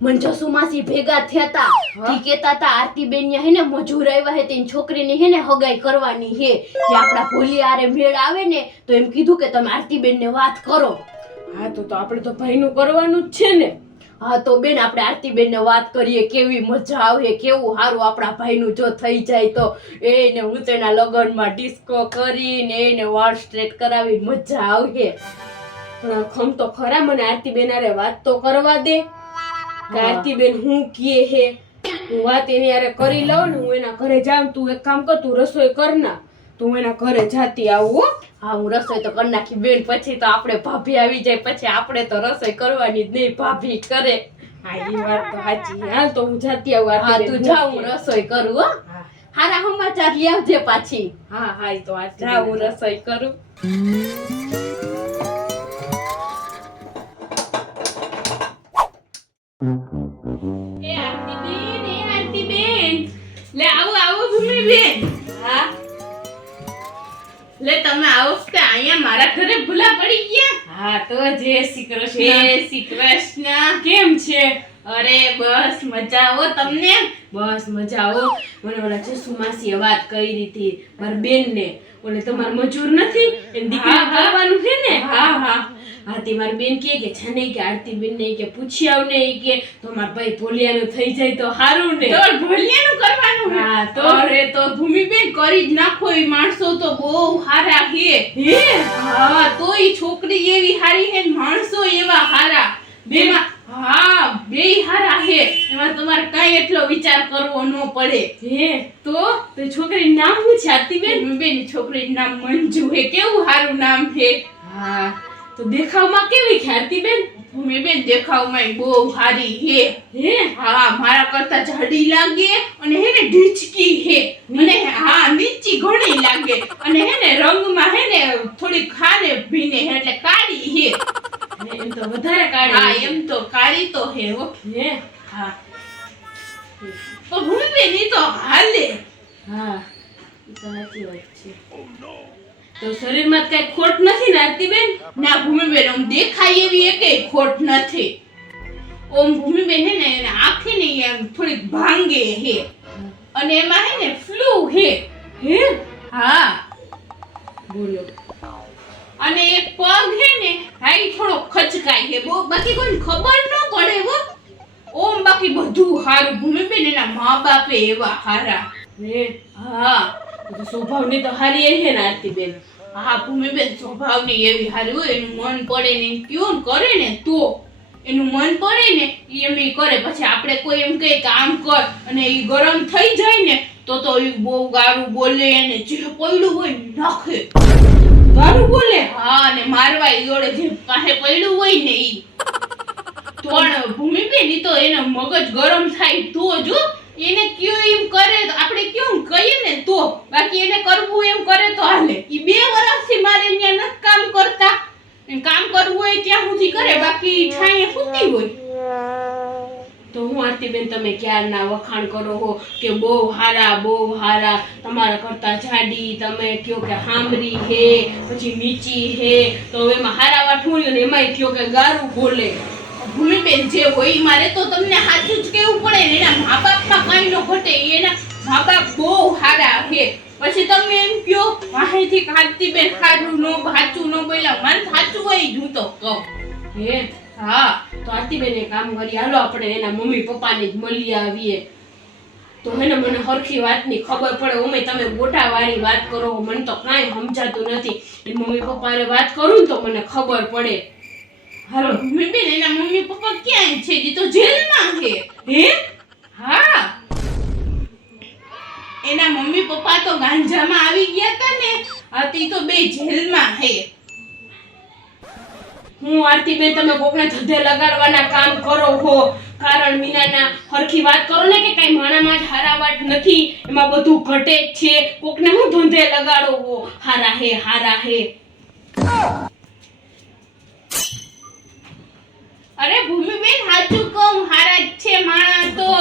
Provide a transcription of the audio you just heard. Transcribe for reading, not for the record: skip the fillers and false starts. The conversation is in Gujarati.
મંજસુ માસી ભેગા થયા તા ઈ કેતા તા આરતીબેન ને હે ને મજૂર આવ્યા હે તેની છોકરીની હે ને હગાઈ કરવાની હે જે આપડા ભોલિયારે મેળ આવે ને તો એમ કીધું કે તમે આરતીબેન ને વાત કરો. હા તો આપણે તો ભાઈનું કરવાનું જ છે ને. હા તો બેન આપણે આરતીબેન ને વાત કરીએ કેવી મજા આવે કેવું સારું આપણા ભાઈનું જો થઈ જાય તો એને ઉતેના લગનમાં ડિસ્કો કરીને એને વાળ સ્ટ્રેટ કરાવી મજા આવે. પણ ખમ તો ખરા મને આરતીબેન હારે વાત તો કરવા દે કે આરતીબેન હું કીએ હે હું વાત એની હારે કરી લઉં ને હું એના ઘરે જાઉં. તું એક કામ કર તું રસોઈ કર ના તું એના ઘરે જાતી આવું. હા હું રસોઈ તો કરી નાખી બેન પછી તો આપણે ભાભી આવી જાય પછી આપણે તો રસોઈ કરવાની જ નહીં ભાભી કરે. હા એ વાત તો સાચી. હાલ તો હું જાતી આવું. હા તું જા હું રસોઈ કરું હો. હારા સમાચાર લઈ આવજે પાછી. હા હા તો આ જા હું રસોઈ કરું. એ આરતીબેન લે આવો ભૂમિબેન. હા લે તમે આવો કે અહીંયા મારા ઘરે ભૂલા પડી ગયા. હા તો જય શ્રી કૃષ્ણ. જય શ્રી કૃષ્ણ. કેમ છે? અરે બસ મજા આવો તમને. બસ મજા આવો. મને ઓલા જસુ માસીએ વાત કરી હતી મારી બેન ને ઓલે તમાર મજૂર નથી એમ દીકરા કરવાનું છે ને. હા હા હા તે મારી બેન કે જાને કે આરતીબેન ને કે પૂછી આવ ને કે તો મારા ભાઈ ભોલિયાનું થઈ જાય તો સારું ને. તો ભોલિયાનું કરવાનું. હા તો અરે તો ભૂમિબેન કરી જ નાખો. એ માણસો તો બહુ સારા હે. હે હા તો ઈ છોકરી એવી હારી હે માણસો એવા હારા બેમાં. હા બે હારા હે એમાં તમારે કઈ એટલો વિચાર કરવો ન પડે. હે તો છોકરી નામ શું છે આરતીબેન? ભૂમિબેન છોકરીનું નામ મંજુ હે. કેવું સારું નામ હે. હા તો દેખાવમાં કેવી છે આરતીબેન? ભૂમિબેન દેખાવમાં બહુ સારી હે. હે હા મારા કરતા જાડી લાગે અને હે ને ઢીચકી હે અને હા નીચી ઘણી લાગે અને હે ને રંગમાં હે ને થોડી ખાને ભીને હે એટલે કાળી હે. એમ તો વધારે કાઢે. હા એમ તો કાળી તો હે હો. હે હા તો ભૂમિબેન ઈ તો હાલે. હા ઈ તો સાચી વાત છે. તો શરીરમાં કઈ ખોટ નથી ને આરતીબેન? ના ભૂમિબેન આમ દેખાય એવી એકેય ખોટ નથી. ઓમ ભૂમિબેન હે ને એને આંખે ને એમ થોડીક ભાંગે હે અને એમાં હે ને ફ્લુ હે. હે હા બોલો. અને એક પગ હે ને હાઈ થોડો ખચકાય હે. બહુ બાકી કોઈ ખબર ન પડે હો. ઓમ બાકી બધું હારું. ભૂમિબેન એના મા બાપે એવા હારા. હે હા તો સ્વભાવની તો હારી હે ને આરતીબેન? હા ભૂમિબેન સ્વભાવની એવી હારી હોય. એનું મન પડે ને એમ ક્યોં કરે ને તો એનું મન પડે ને એમ ઈ કરે. પછી આપણે કોઈ એમ કહે કે આમ કર અને ઈ ગરમ થઈ જાય ને તો ઈ બહુ ગાળું બોલે અને જે પડ્યું હોય નાખે. ગાળું બોલે? હા અને મારવા ઈ જોડે જે પાસે પડ્યું હોય ને ઈ. પણ ભૂમિબેન ઈ તો એનો મગજ ગરમ થાય તો જો એને કયો એમ કરે તો આપણે કેવું કહીએ ને તો બાકી એને કરવું એમ કરે તો હાલે. ઈ 2 વર્ષથી મારે અહીંયા નથી કામ કરતા. એને કામ કરવું હોય ત્યાં સુધી કરે બાકી ઠાઈએ સૂતી હોય. તો હું આરતીબેન તમે ક્યારના વખાણ કરો હો કે બહુ હારા તમારા કરતા જાડી તમે કયો કે હામરી હે પછી નીચી હે તો હવે એમાં હારા વાઠું ને એમાંય કયો કે ગારું બોલે. ભૂમિબેન જે હોય ઈ મારે તો તમને સાચું જ કહેવું પડે ને. એના મા બાપમાં કાંઈ ન ઘટે. એના મા બાપ બહુ સારા હે. પછી તમે એમ કયો વાહેથી આરતીબેન સારું નો સાચું ન બોલ્યા. મને સાચું હોય જ હું તો કહું. હે હા તો આરતીબેન એ કામ કરી હાલો આપણે એના મમ્મી પપ્પાને જ મળી આવીએ તો હે ને મને હરખી વાતની ખબર પડે. ઓમે તમે ગોટા વાળી વાત કરો મને તો કાંઈ સમજાતું નથી. એ મમ્મી પપ્પાને વાત કરું ને તો મને ખબર પડે. હાલો ભૂમિબેન એના મમ્મી પપ્પા ક્યાં છે? ઈ તો જેલમાં છે. હે હા એના મમ્મી પપ્પા તો ગાંજામાં આવી ગયા તા ને આતી તો 2 જેલમાં હે. હું આરતીબેન તમે કોકને ધંધે લગાડવાના કામ કરો હો કારણ વિનાના હરખી વાત કરો ને કે કઈ માણામાં જ હારા વાત નથી. એમાં બધું ઘટે જ છે. કોકને હું ધંધે લગાડો હો હારા હે. અરે ભૂમિબેન સાચું કહું હારા જ છે માણા તો.